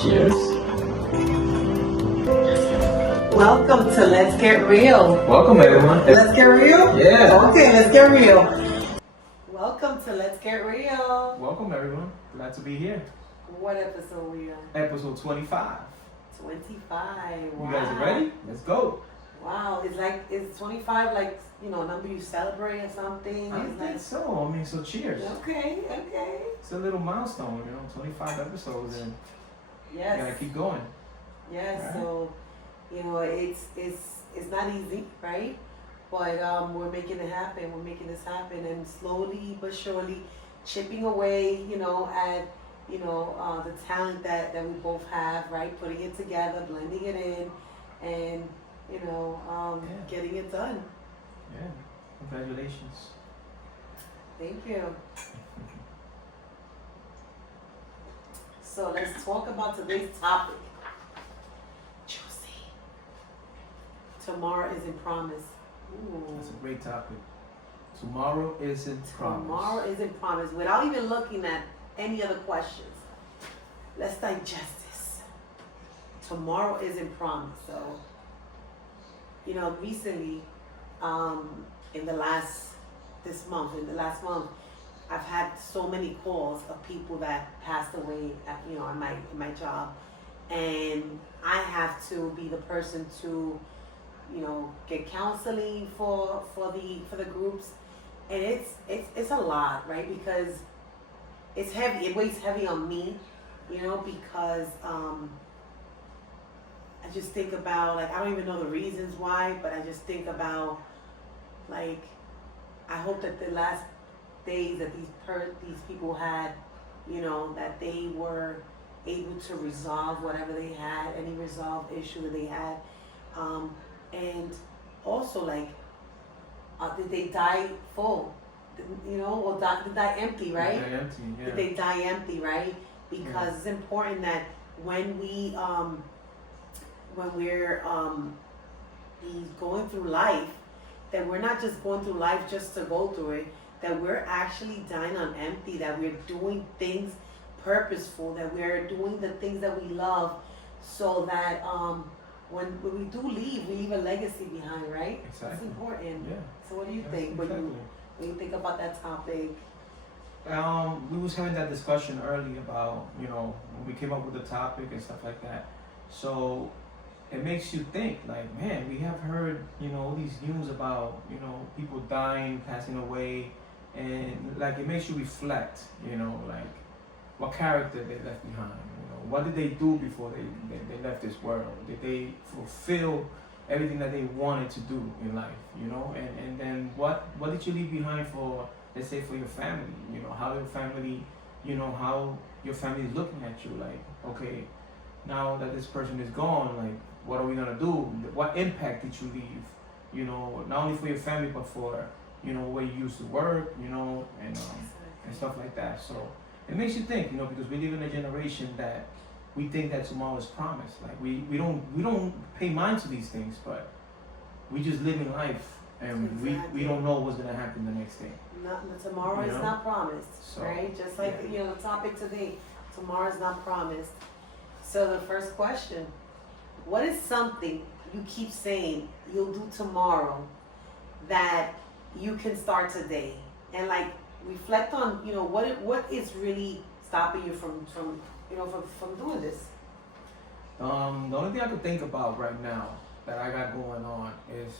Cheers. Welcome to Let's Get Real. Welcome, everyone. Let's get real? Yeah. Okay, let's get real. Welcome to Let's Get Real. Welcome, everyone. Glad to be here. What episode we on? Episode 25. 25. Wow. You guys are ready? Let's go. Wow, is 25 like, a number you celebrate or something? I think so. I mean, so cheers. Okay. It's a little milestone, 25 episodes, and Yes. you gotta keep going. Yes, Right. so it's not easy, right? But we're making it happen. We're making this happen, and slowly but surely, chipping away, at the talent that we both have, right? Putting it together, blending it in, and getting it done. Yeah. Congratulations. Thank you. So let's talk about today's topic. Juicy. Tomorrow isn't promised. Ooh. That's a great topic. Tomorrow isn't promised. Tomorrow isn't promised. Without even looking at any other questions, let's digest this. Tomorrow isn't promised. So, recently, in the last month, I've had so many calls of people that passed away at, in my job, and I have to be the person to, get counseling for the groups, and it's a lot, right? Because it's heavy. It weighs heavy on me, because I just think about, I don't even know the reasons why, but I just think about, I hope that the last days that these people had, that they were able to resolve whatever they had, any resolved issue that they had, and also did they die full, or did they die empty, right? Die empty, yeah. Did they die empty, right? Because it's important that when we're going through life, that we're not just going through life just to go through it, that we're actually dying on empty, that we're doing things purposeful, that we're doing the things that we love, so that when we do leave, we leave a legacy behind, right? Exactly. It's important. Yeah. So what do you Yes, think exactly. when you think about that topic? We was having that discussion early about, when we came up with the topic and stuff like that. So it makes you think, man, we have heard, all these news about, people dying, passing away, and it makes you reflect, what character they left behind, what did they do before they left this world? Did they fulfill everything that they wanted to do in life, and then what did you leave behind for, let's say, for your family, how your family, how your family is looking at you, okay, now that this person is gone, what are we gonna do? What impact did you leave, not only for your family, but for, where you used to work, and stuff like that. So it makes you think, because we live in a generation that we think that tomorrow is promised. We don't pay mind to these things, but we just live in life, and we don't know what's gonna happen the next day. Tomorrow is not promised, So, right? Just like the topic today, tomorrow is not promised. So the first question: what is something you keep saying you'll do tomorrow that you can start today? And reflect on, what is really stopping you from doing this? The only thing I could think about right now that I got going on is,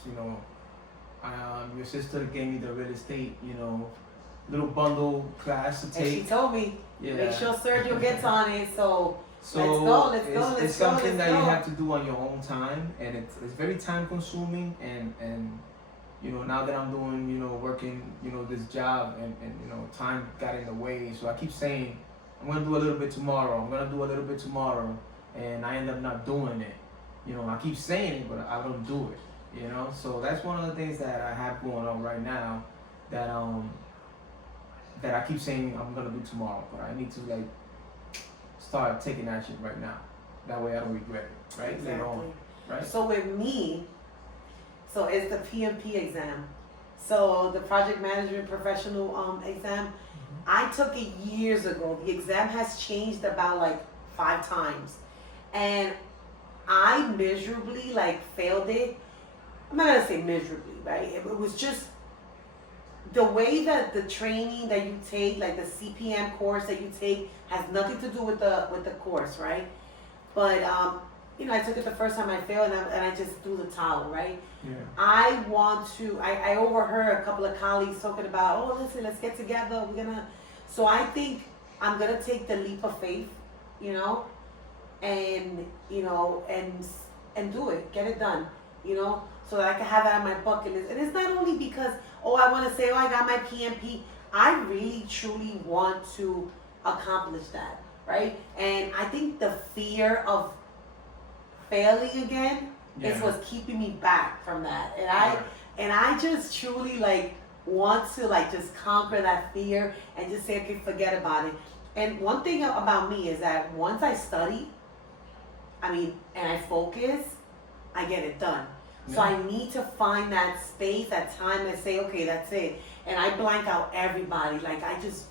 your sister gave me the real estate, little bundle class to take. And she told me, make sure Sergio gets on it. So let's go. It's something that you have to do on your own time, and it's very time consuming, and now that I'm doing, working, this job, and time got in the way. So I keep saying, I'm going to do a little bit tomorrow, and I end up not doing it. I keep saying it, but I don't do it, So that's one of the things that I have going on right now that I keep saying I'm going to do tomorrow, but I need to start taking action right now. That way I don't regret it, right? Exactly. Later on, right? So with me, it's the PMP exam. So the project management professional exam, I took it years ago. The exam has changed about 5 times. and I miserably like failed it. I'm not gonna say miserably, right? It was just the way that the training that you take, like the CPM course that you take, has nothing to do with the course, right? But you know, I took it the first time I failed, and I just threw the towel, right? Yeah. I overheard a couple of colleagues talking about, oh, listen, let's get together. So I think I'm gonna take the leap of faith, you know, and you know, and do it, get it done, you know, so that I can have that on my bucket list. And it's not only because, oh, I want to say, oh, I got my PMP. I really truly want to accomplish that, right? And I think the fear of failing again is what's keeping me back from that. And I just truly like want to like just conquer that fear and just say, okay, forget about it. And one thing about me is that once I study, and I focus, I get it done. So I need to find that space, that time, and say, okay, that's it. And I blank out everybody. Like I just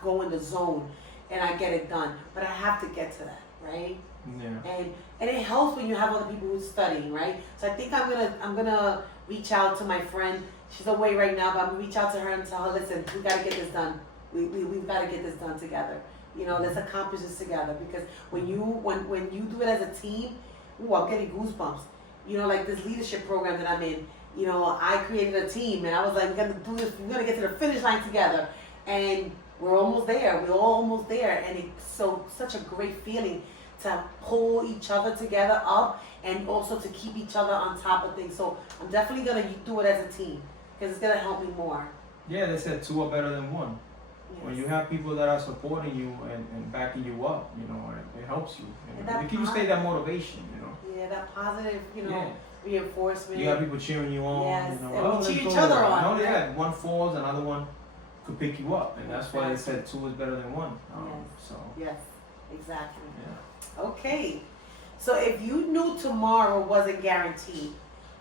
go in the zone and I get it done. But I have to get to that, right? Yeah. And it helps when you have other people who's studying, right? So I think I'm gonna reach out to my friend. She's away right now, but I'm gonna reach out to her and tell her, listen, we gotta get this done. We've gotta get this done together. You know, let's accomplish this together. Because when you do it as a team, ooh, I'm getting goosebumps. You know, like this leadership program that I'm in, you know, I created a team and I was like, we're gonna do this, we're gonna get to the finish line together. And we're almost there. We're all almost there. And it's such a great feeling to pull each other together up and also to keep each other on top of things. So I'm definitely gonna do it as a team because it's gonna help me more. Yeah, they said two are better than one. Yes. When you have people that are supporting you and backing you up, you know, it helps you. It keeps you stay that motivation, you know. Yeah, that positive, you know, reinforcement. You got people cheering you on. Yes, you know, and we let's cheer go. each other on. Not only that, one falls, another one could pick you up, and that's why they said two is better than one. So. Yes, exactly. Yeah. Okay, so if you knew tomorrow wasn't guaranteed,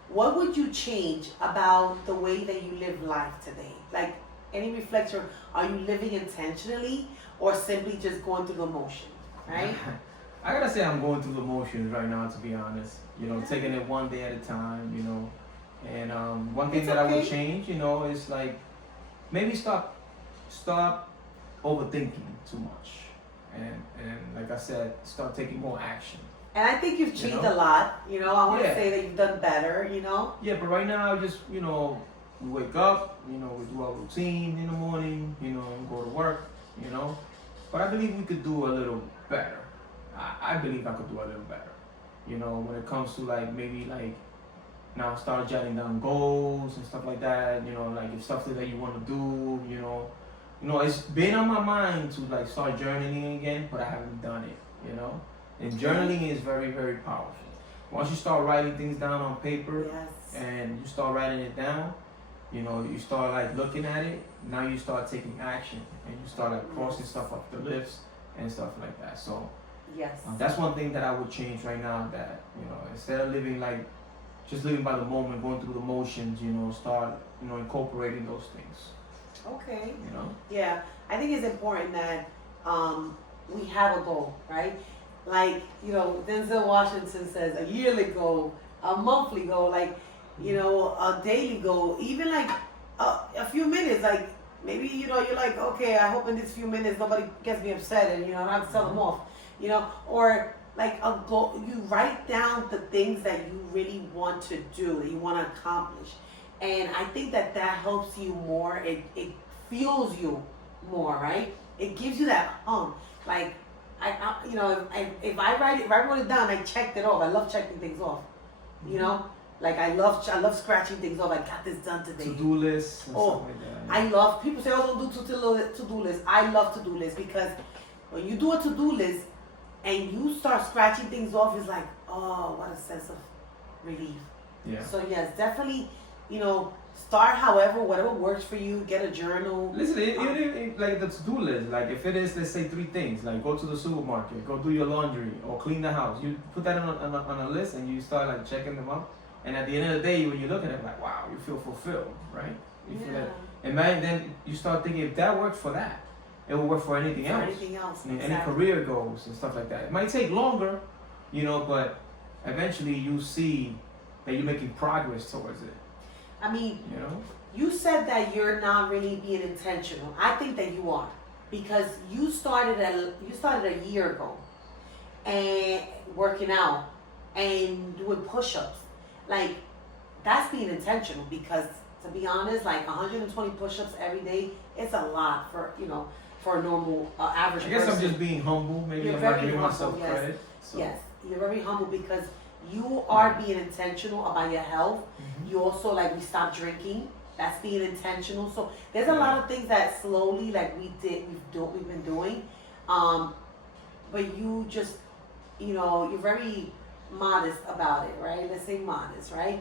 what would you change about the way that you live life today? Like any reflection, are you living intentionally or simply just going through the motion, right? I gotta say I'm going through the motions right now, to be honest. You know, taking it one day at a time, you know. And one thing that I would change, you know, is like maybe stop overthinking too much. And like I said, start taking more action. And I think you've changed a lot, you know. I want to say that you've done better, you know. Yeah, but right now, just, you know, we wake up, you know, we do our routine in the morning, you know, and go to work, you know. But I believe we could do a little better. I believe I could do a little better. You know, when it comes to like maybe like now start jotting down goals and stuff like that, you know, like if stuff that you want to do, you know, it's been on my mind to like start journaling again, but I haven't done it, you know. And journaling is very, very powerful. Once you start writing things down on paper and you start writing it down, you know, you start like looking at it, now you start taking action and you start like crossing stuff off the list and stuff like that. So that's one thing that I would change right now, that, you know, instead of living like just living by the moment, going through the motions, you know, start, you know, incorporating those things. Okay. You know? Yeah, I think it's important that we have a goal, right? Like, you know, Denzel Washington says a yearly goal, a monthly goal, like, you know, a daily goal, even like a few minutes, like maybe, you know, you're like, okay, I hope in these few minutes nobody gets me upset and, you know, I don't have to tell them off, you know, or like a goal, you write down the things that you really want to do, that you want to accomplish. And I think that helps you more. It fuels you more, right? It gives you that like, I you know, if I wrote it down, I checked it off. I love checking things off, you know? Like I love scratching things off. I got this done today. To-do lists and stuff like that. I love, people say, oh, don't do to-do lists. I love to-do lists because when you do a to-do list and you start scratching things off, it's like, oh, what a sense of relief. Yeah. So yes, definitely, you know, start whatever works for you. Get a journal. Listen, even like the to-do list, like if it is, let's say 3 things, like go to the supermarket, go do your laundry, or clean the house. You put that on a list and you start like checking them up. And at the end of the day, when you look at it, like, wow, you feel fulfilled, right? You feel that. And then you start thinking, if that worked for that, it will work for anything For else. anything else, Any exactly. career goals and stuff like that. It might take longer, but eventually you see that you're making progress towards it. I mean, You know. you said that you're not really being intentional. I think that you are, because you started a year ago, and working out and doing push-ups. Like, that's being intentional, because to be honest, like 120 push-ups every day, it's a lot for a normal average I guess person. I'm just being humble. Maybe You're I'm very not giving humble, myself yes. credit. So. Yes, you're very humble, because you are being intentional about your health. Mhm. You also, like, we stopped drinking. That's being intentional. So there's a lot of things that slowly, like, we've been doing. But you just, you're very modest about it, right? Let's say modest, right?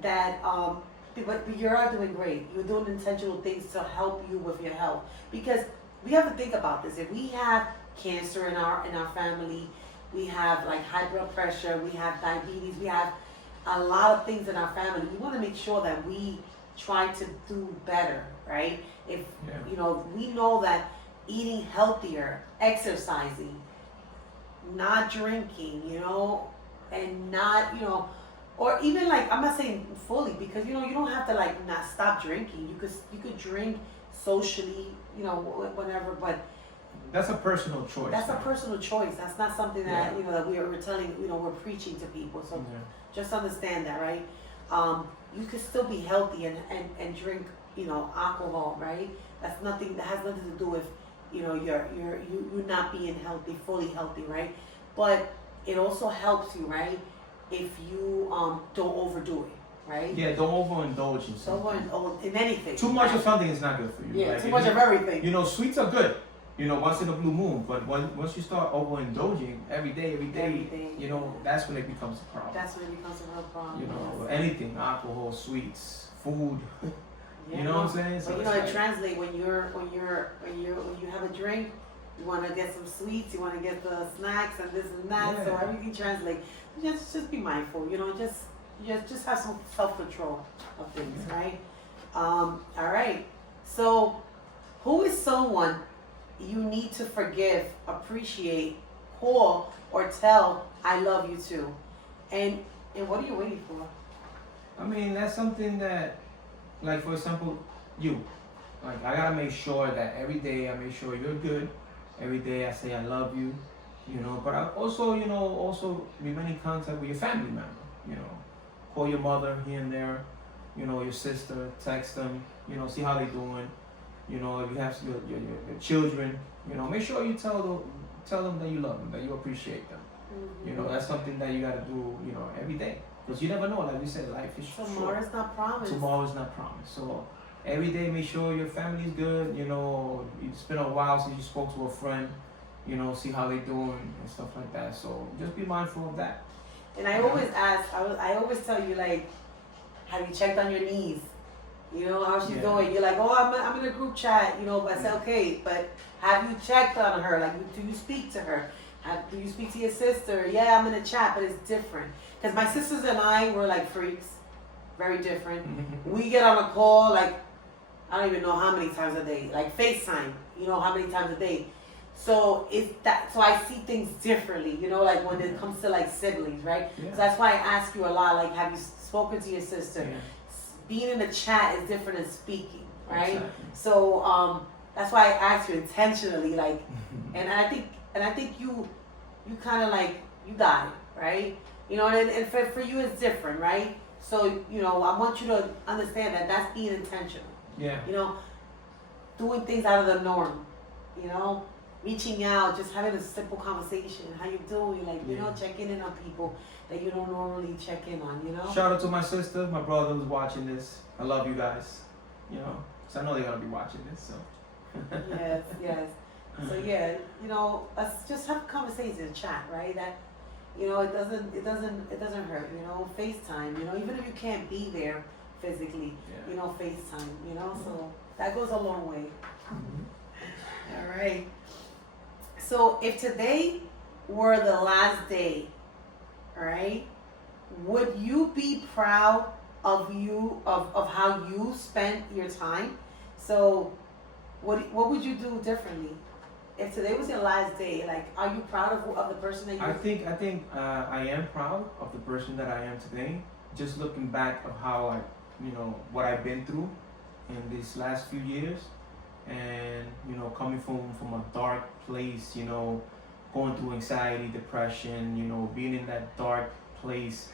That but you're doing great. You're doing intentional things to help you with your health, because we have to think about this. If we have cancer in our family, we have like high blood pressure, we have diabetes, we have a lot of things in our family. We want to make sure that we try to do better, right? If we know that eating healthier, exercising, not drinking, and not, or even, like, I'm not saying fully, because you don't have to, like, not stop drinking. You could drink socially, whenever, but That's a personal choice. that's a man. personal choice. That's not something that Yeah. that we're telling, we're preaching to people. So Yeah. just understand that, right? You can still be healthy and drink, alcohol, right? That has nothing to do with, you're not being healthy, fully healthy, right? But it also helps you, right? If you don't overdo it, right? Yeah, don't overindulge in something. In anything. Too much right? of something is not good for you. Yeah, Like, too if much you- of everything. Sweets are good. Once in a blue moon. But once you start overindulging every day, Everything. that's when it becomes a problem. That's when it becomes a real problem. yes. Anything, alcohol, sweets, food. Yeah, You know what I'm saying? So But it's it like- translates when you have a drink, you want to get some sweets, you want to get the snacks and this and that. So Yeah. everything translates. Just be mindful. Just have some self control of things, right? All right. So, who is someone you need to forgive, appreciate, call, or tell I love you too? And what are you waiting for? I mean, that's something that, like, for example, you. Like, I gotta make sure that every day I make sure you're good. Every day I say I love you, But I also, also remain in contact with your family member, Call your mother here and there, your sister, text them, see how they're doing. If you have your children, make sure you tell them that you love them, that you appreciate them. Mm-hmm. That's something that you gotta do, every day. Because you never know, like we said, life is short. Tomorrow's not promised. Tomorrow is not promised. So every day, make sure your family's good. It's been a while since you spoke to a friend. See how they doing and stuff like that. So just be mindful of that. And I always ask, I always tell you, like, have you checked on your niece? How she's Yeah. doing? You're like, oh, I'm in a group chat, but I say, okay, but have you checked on her? Like, do you speak to her? Do you speak to your sister? Yeah, I'm in a chat, but it's different. Because my sisters and I were like freaks, very different. We get on a call, like, I don't even know how many times a day, like FaceTime, how many times a day. So so I see things differently, like when it comes to like siblings, right? Yeah. So that's why I ask you a lot, like, have you spoken to your sister? Yeah. Being in a chat is different than speaking, right? Exactly. So that's why I asked you intentionally, like, and I think you kind of like, you got it, right? And for you it's different, right? So I want you to understand that that's being intentional. Yeah. Doing things out of the norm, reaching out, just having a simple conversation. How you doing? Like, checking in on people that you don't normally check in on, Shout out to my sister, my brother who's watching this. I love you guys. Because I know they're gonna be watching this. So. Yes. So yeah, let's just have conversations, chat, right? That it doesn't hurt. FaceTime. Even if you can't be there physically, Yeah. FaceTime. So that goes a long way. Mhm. All right. So if today were the last day, all right, would you be proud of how you spent your time? So what would you do differently? If today was your last day, like, are you proud of the person that you? I think I am proud of the person that I am today. Just looking back of how I, what I've been through in these last few years, and coming from a dark place, going through anxiety, depression, being in that dark place,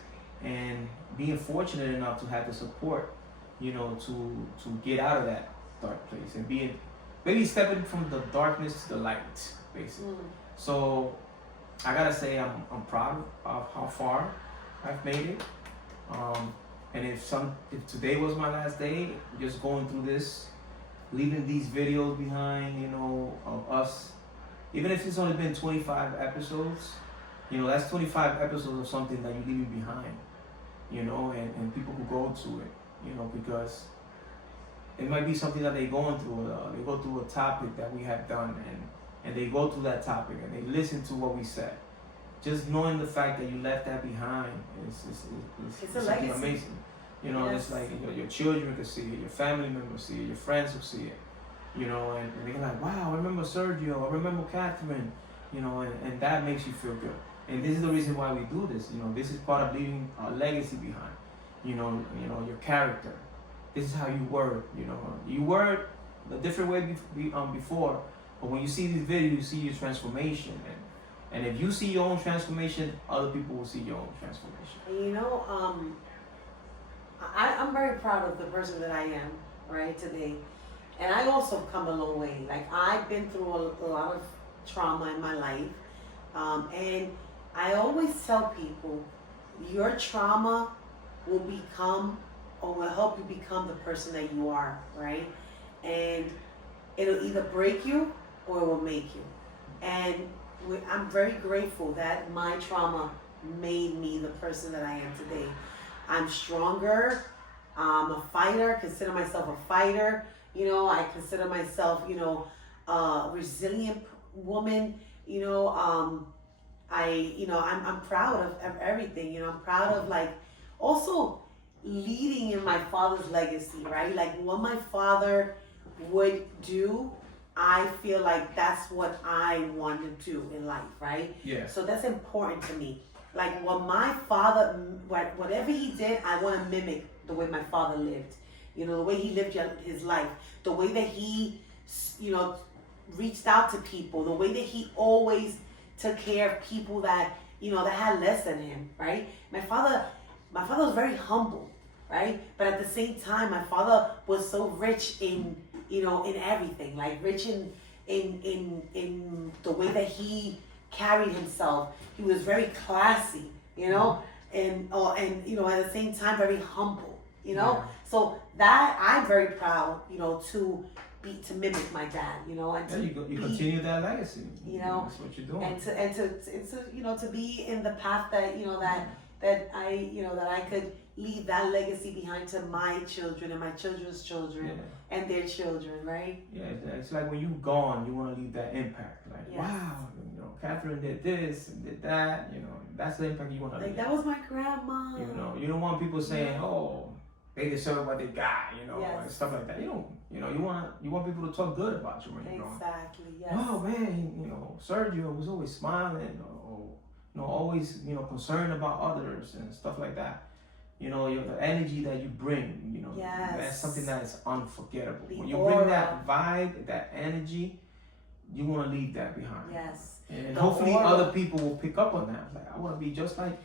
and being fortunate enough to have the support, to get out of that dark place and being maybe stepping from the darkness to the light, basically. So I gotta say I'm proud of how far I've made it. And if today was my last day, just going through this, leaving these videos behind, of us, even if it's only been 25 episodes, that's 25 episodes of something that you're leaving behind, and people who go to it, because it might be something that they're going through. They go through a topic that we have done, and they go through that topic and they listen to what we said. Just knowing the fact that you left that behind it's a something legacy. amazing. Yes. It's like your children can see it, your family members see it, your friends will see it. And they're like, wow, I remember Sergio, I remember Catherine, and that makes you feel good. And this is the reason why we do this. This is part of leaving a legacy behind. Your character. This is how you were. You were a different way before, but when you see this video, you see your transformation. And if you see your own transformation, other people will see your own transformation. I'm very proud of the person that I am, right, today. And I also come a long way. Like, I've been through a lot of trauma in my life. And I always tell people, your trauma will help you become the person that you are, right? And it'll either break you or it will make you. And I'm very grateful that my trauma made me the person that I am today. I'm stronger. I'm a fighter. Consider myself a fighter. I consider myself, a resilient woman. I'm proud of everything. I'm proud of, like, also leading in my father's legacy, right? Like, what my father would do, I feel like that's what I want to do in life, right? Yeah. So that's important to me. Like, what my father, whatever he did, I want to mimic the way my father lived. The way he lived his life, the way that he, reached out to people, the way that he always took care of people that, that had less than him, right? My father was very humble, right? But at the same time, my father was so rich in everything, like rich in the way that he carried himself. He was very classy, and at the same time, very humble, Yeah. So that I'm very proud, to mimic my dad, and You continue that legacy. That's what you're doing. and to be in the path that that I could leave that legacy behind to my children and my children's children and their children, right? Yeah, it's like when you're gone, you want to leave that impact. Like, Yes. wow, Catherine did this and did that. That's the impact you want to Like, leave. that was my grandma. You don't want people saying, "Oh, they deserve what they got," Yes. and stuff like that. You want people to talk good about you when you're gone. Exactly. Yes. Oh man, Sergio was always smiling, or always concerned about others and stuff like that. The energy that you bring, Yes. that's something that is unforgettable. The When you aura. bring that vibe, that energy, you want to leave that behind. Yes. And The hopefully aura. other people will pick up on that. Like, I want to be just like.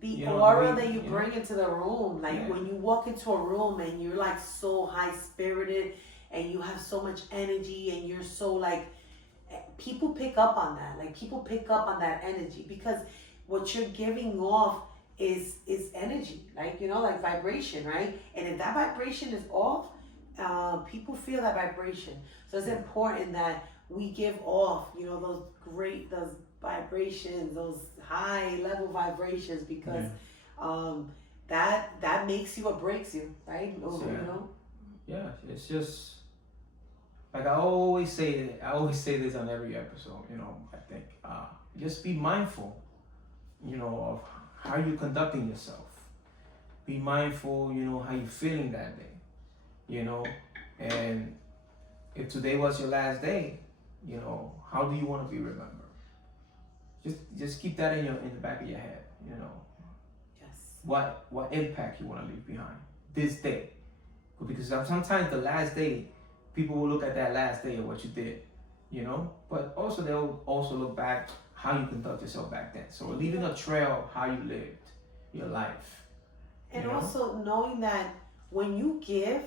The the aura way- that you bring into the room, like Yeah. when you walk into a room and you're like so high spirited and you have so much energy and you're so like, people pick up on that. Like, people pick up on that energy because what you're giving off is energy, like like vibration, right? And if that vibration is off, people feel that vibration. So it's important that we give off, those vibrations, those high level vibrations, because that makes you or breaks you, right? Yeah, it's just like I always say this on every episode. I think just be mindful, of how you're conducting yourself. Be mindful, how you're feeling that day, and if today was your last day, how do you want to be remembered? Just keep that in the back of your head. Yes. What impact you want to leave behind this day? Because sometimes the last day, people will look at that last day of what you did, but also they'll also look back how you conduct yourself back then. So leaving a trail of how you lived your life. And also knowing that when you give,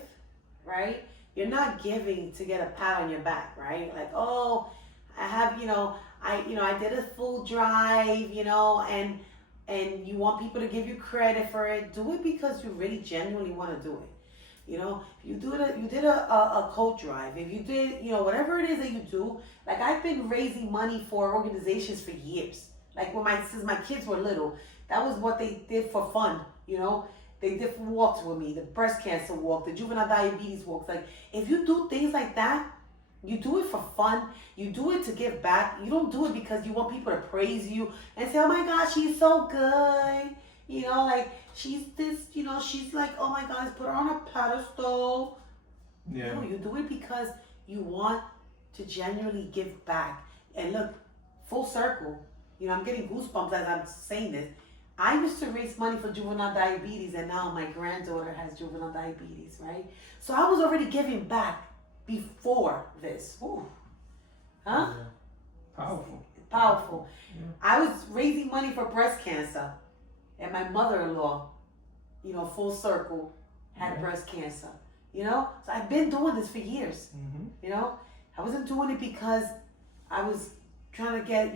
right, you're not giving to get a pat on your back, right? Like, oh, I have, I did a food drive, and you want people to give you credit for it. Do it because you really genuinely want to do it. If you did a coat drive, if you did, whatever it is that you do, like I've been raising money for organizations for years. Like since my kids were little, that was what they did for fun, They did walks with me, the breast cancer walk, the juvenile diabetes walks. Like if you do things like that, you do it for fun. You do it to give back. You don't do it because you want people to praise you and say, oh my God, she's so good. Like she's this, she's like, oh my God, let's put her on a pedestal. Yeah. No, you do it because you want to genuinely give back. And look, full circle, I'm getting goosebumps as I'm saying this. I used to raise money for juvenile diabetes, and now my granddaughter has juvenile diabetes, right? So I was already giving back before this. Ooh. Huh? Yeah. Powerful. Yeah. I was raising money for breast cancer, and my mother-in-law, full circle, had breast cancer. So I've been doing this for years. Mm-hmm. I wasn't doing it because I was trying to get,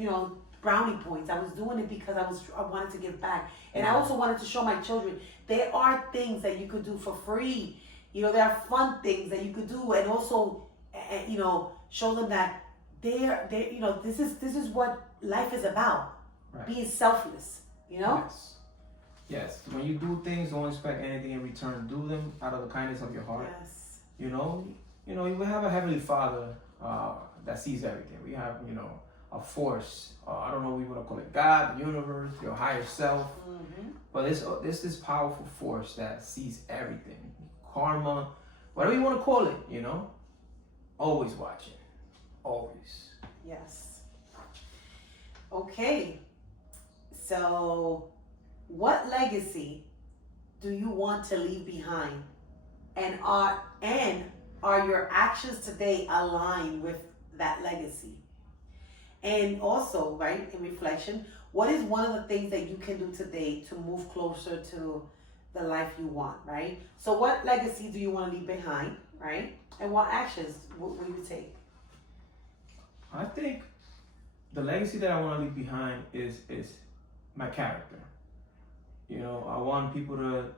brownie points. I was doing it because I wanted to give back. And I also wanted to show my children there are things that you could do for free. There are fun things that you could do, and also, show them that they're this is what life is about. Right. Being selfless, Yes. When you do things, don't expect anything in return. Do them out of the kindness of your heart. Yes. We have a Heavenly Father that sees everything. We have, a force. I don't know what we want to call it, God, the universe, your higher self. Mm-hmm. But there's this powerful force that sees everything. Karma, whatever you want to call it, always watching. Always. Yes. Okay. So, what legacy do you want to leave behind? And are your actions today aligned with that legacy? And also, right, in reflection, what is one of the things that you can do today to move closer to the life you want, right? So what legacy do you want to leave behind, right? And what actions will you take? I think the legacy that I want to leave behind is my character. I want people to,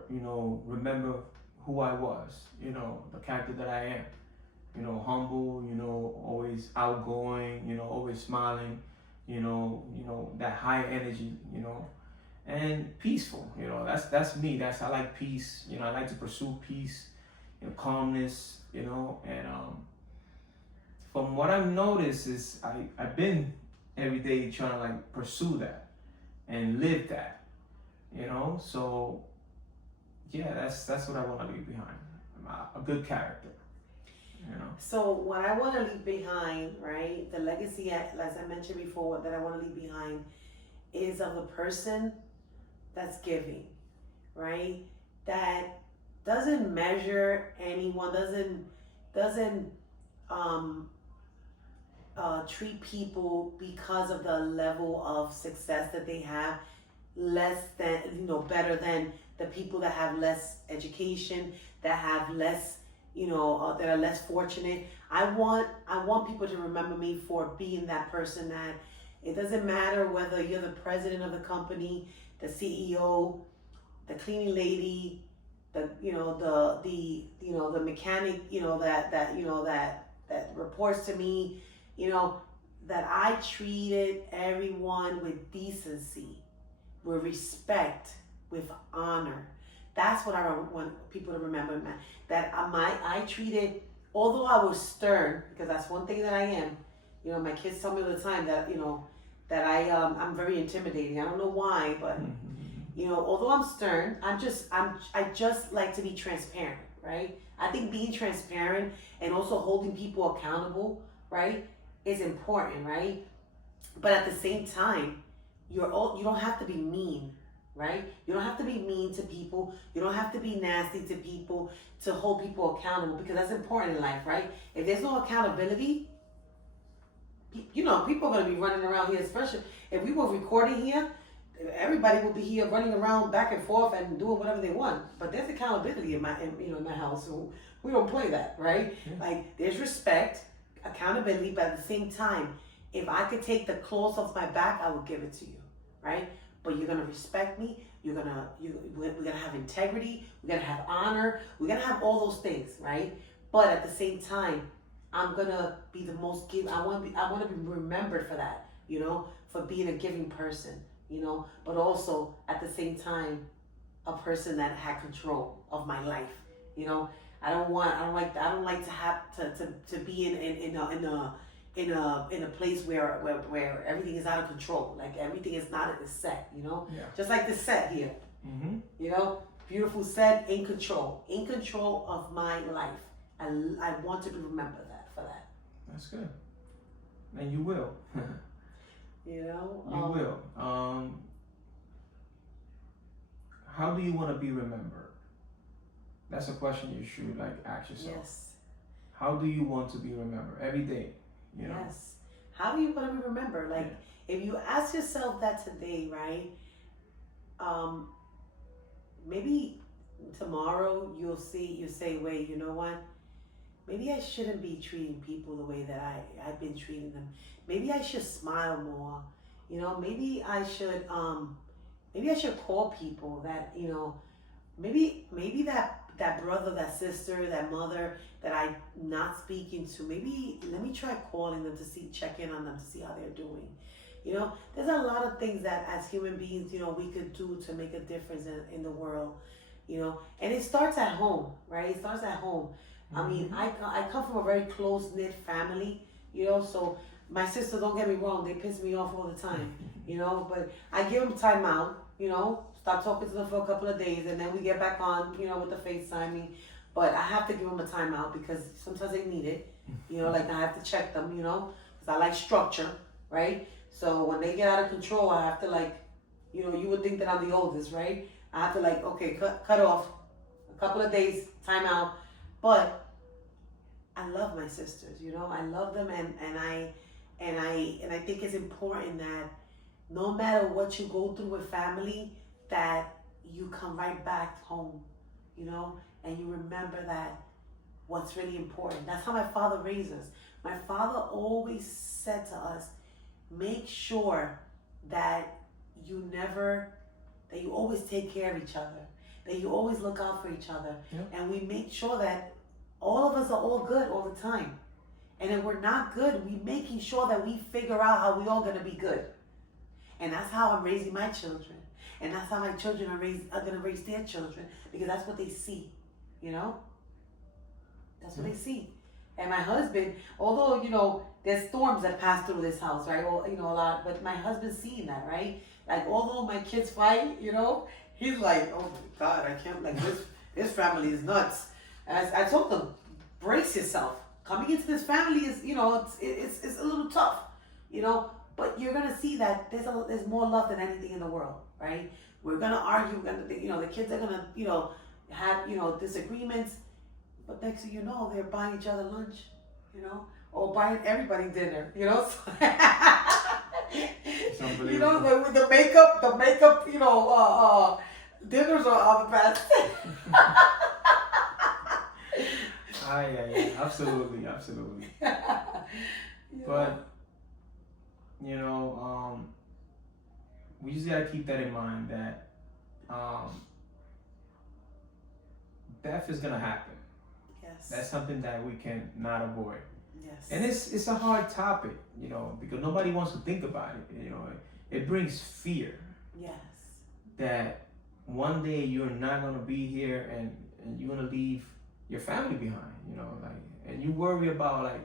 remember who I was, the character that I am. Humble, always outgoing, always smiling, that high energy, and peaceful. That's me. I like peace. I like to pursue peace, calmness, and from what I've noticed is I've been every day trying to pursue that and live that, so yeah, that's what I want to leave behind, a good character. So what I want to leave behind, right, the legacy, as I mentioned before, that I want to leave behind is of a person that's giving, right, that doesn't measure anyone, doesn't treat people because of the level of success that they have less than, better than the people that have less education, that have less, that are less fortunate. I want people to remember me for being that person that it doesn't matter whether you're the president of the company, the CEO, the cleaning lady, the mechanic, that reports to me, that I treated everyone with decency, with respect, with honor. That's what I want people to remember, man. That I treated, although I was stern, because that's one thing that I am. My kids tell me all the time that that I'm very intimidating. I don't know why, but although I'm stern, I just like to be transparent, right? I think being transparent and also holding people accountable, right, is important, right? But at the same time, you don't have to be mean, right? You don't have to be mean to people. You don't have to be nasty to people to hold people accountable, because that's important in life, right? If there's no accountability, people are going to be running around here, especially if we were recording here, everybody would be here running around back and forth and doing whatever they want. But there's accountability in my house, so we don't play that, right? Yeah. Like, there's respect, accountability, but at the same time, if I could take the clothes off my back, I would give it to you, right? But you're gonna respect me. We're gonna have integrity. We're gonna have honor. We're gonna have all those things, right? But at the same time, I'm gonna be the most give. I want to be remembered for that, for being a giving person, But also at the same time, a person that had control of my life, I don't like to have to be in a place where everything is out of control. Like, everything is not set, Yeah. Just like this set here, beautiful set, in control of my life. I want to be remembered for that. That's good. And you will. You will. How do you want to be remembered? That's a question you should ask yourself. Yes. How do you want to be remembered every day? Yes. How do you want to be remembered? Like, if you ask yourself that today, right? Maybe tomorrow you'll say, wait, you know what? Maybe I shouldn't be treating people the way that I've been treating them. Maybe I should smile more. Maybe I should call people that, maybe that brother, that sister, that mother that I'm not speaking to, maybe let me try calling them to check in on them to see how they're doing. There's a lot of things that as human beings, we could do to make a difference in the world, and it starts at home, right? It starts at home. Mm-hmm. I mean, I come from a very close-knit family, so my sisters, don't get me wrong, they piss me off all the time, but I give them time out, stop talking to them for a couple of days, and then we get back on, with the FaceTiming. But I have to give them a timeout because sometimes they need it, like I have to check them, because I like structure, right? So when they get out of control, I have to you would think that I'm the oldest, right? I have to okay, cut off a couple of days, timeout. But I love my sisters, I love them, and I think it's important that no matter what you go through with family, that you come right back home, and you remember that what's really important. That's how my father raised us. My father always said to us, make sure that you always take care of each other, that you always look out for each other. Yeah. And we make sure that all of us are all good all the time. And if we're not good, we making sure that we figure out how we all gonna be good. And that's how I'm raising my children. And that's how my children are gonna raise their children, because that's what they see, That's what they see. And my husband, although, there's storms that pass through this house, right? Or, a lot, but my husband's seeing that, right? Like, although my kids fight, he's like, oh my God, I can't, this family is nuts. And I told them, brace yourself. Coming into this family is, it's a little tough, but you're gonna see that there's more love than anything in the world, right? We're gonna argue, the kids are gonna, have, disagreements, but next thing you know, they're buying each other lunch, or buying everybody dinner, It's unbelievable. the makeup, dinners are the best. Yeah, absolutely. But we just gotta keep that in mind that death is gonna happen. Yes. That's something that we can not avoid. Yes. And it's a hard topic, because nobody wants to think about it. It brings fear Yes. that one day you're not gonna be here and you're gonna leave your family behind, and you worry about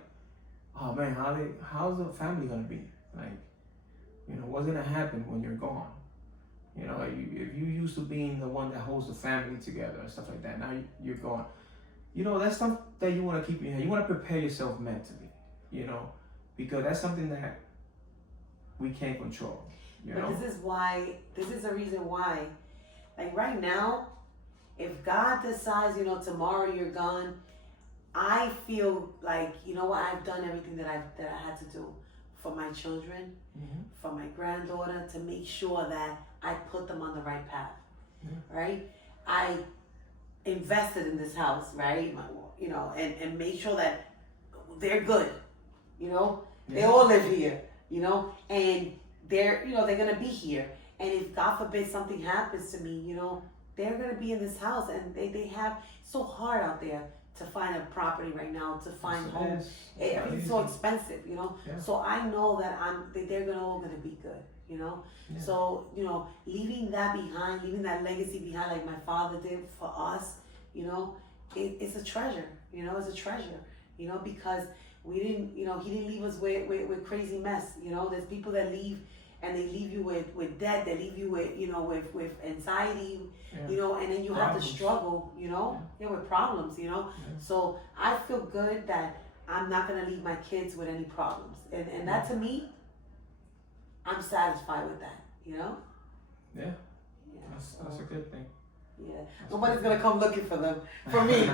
oh man, how's the family gonna be? What's gonna happen when you're gone? If you used to being the one that holds the family together and stuff like that, now you're gone. you know, that's something that you want to keep in your head. You want to prepare yourself mentally, you know, because that's something that we can't control. You But know? this is the reason why, like right now, if God decides, you know, tomorrow you're gone, I feel like, you know what, I've done everything that I had to do for my children, Mm-hmm. for my granddaughter, to make sure that I put them on the right path, right? I invested in this house, right? You know, and made sure that they're good, you know? They all live here, you know? And they're, you know, they're gonna be here. And if God forbid something happens to me, you know, they're gonna be in this house, and they have so hard out there to find a property right now, to find homes. Everything's so expensive, you know. Yeah. So I know that they're all gonna be good, you know. Yeah. So you know, leaving that behind, leaving that legacy behind, like my father did for us, you know, it's a treasure. You know, it's a treasure. You know, because we didn't, you know, he didn't leave us with crazy mess. You know, there's people that leave. And they leave you with debt. They leave you with, you know, with anxiety, you know, and then you have to struggle, you know, with problems, you know. So I feel good that I'm not gonna leave my kids with any problems, and that to me, I'm satisfied with that, you know. Yeah. That's a good thing. Yeah, nobody's gonna come looking for them, for me.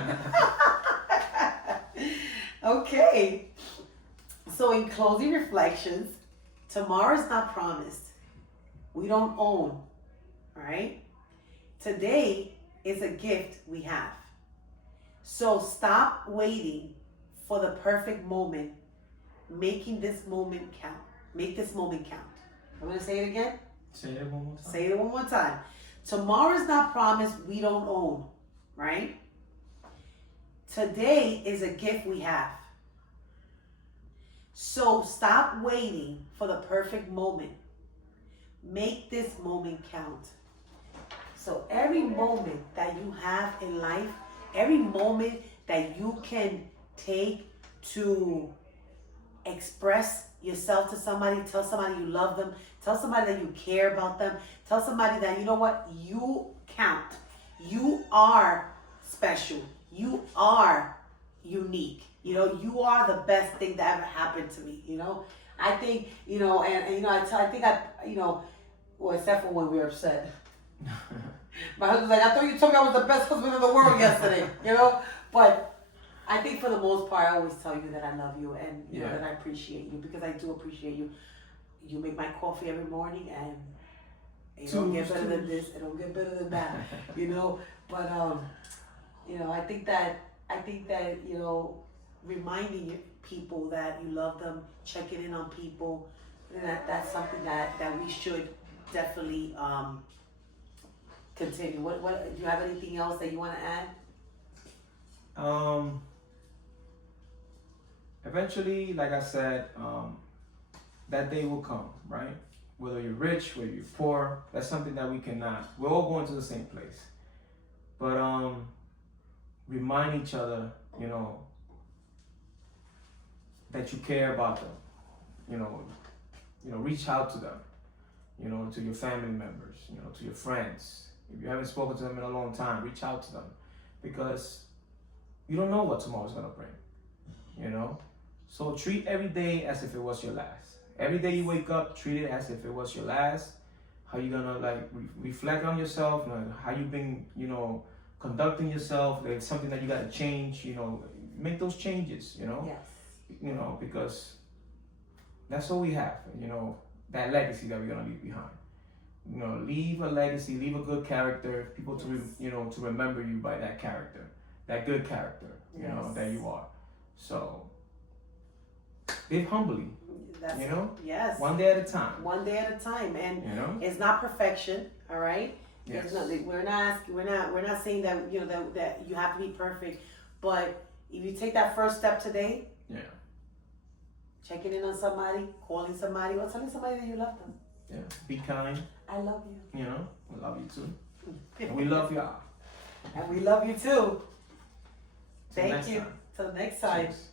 Okay. So in closing reflections. Tomorrow is not promised. We don't own, right? Today is a gift we have. So stop waiting for the perfect moment, making this moment count. Make this moment count. I'm gonna say it again. Say it one more time. Say it one more time. Tomorrow is not promised. We don't own, right? Today is a gift we have. So stop waiting for the perfect moment. Make this moment count. So every moment that you have in life, every moment that you can take to express yourself to somebody, tell somebody you love them, tell somebody that you care about them, tell somebody that, you know what, you count. You are special. You are unique. You know, you are the best thing that ever happened to me, you know. I think, you know, and you know, you know, well, except for when we were upset. My husband's like, I thought you told me I was the best husband in the world yesterday, you know. But I think for the most part, I always tell you that I love you and you know that I appreciate you, because I do appreciate you. You make my coffee every morning, and it don't get better than this. It don't get better than that, you know. But you know, I think that you know, reminding people that you love them, checking in on people, that's something that we should definitely continue. What do you have anything else that you want to add? Eventually, like I said, that day will come, right? Whether you're rich, whether you're poor, that's something that we cannot. We're all going to the same place. But remind each other, you know, that you care about them. You know, reach out to them. You know, to your family members. You know, to your friends. If you haven't spoken to them in a long time, reach out to them, because you don't know what tomorrow's gonna bring. You know, so treat every day as if it was your last. Every day you wake up, treat it as if it was your last. How you gonna like reflect on yourself, like how you've been, you know, conducting yourself. There's something that you gotta change. You know, make those changes. You know, Yes. You know, because that's all we have. You know, that legacy that we're gonna leave behind. You know, leave a legacy, leave a good character. People to you know, to remember you by that character, that good character. You know, that you are. So live humbly. That's, you know, yes. one day at a time. One day at a time, and you know, it's not perfection. All right. yes. We're not saying that, you know, that you have to be perfect, but if you take that first step today, yeah, checking in on somebody, calling somebody, or telling somebody that you love them. yeah, be kind. I love you. You know, we love you too, and we love y'all. And we love you too. Till Thank next you. time. Till next time. Cheers.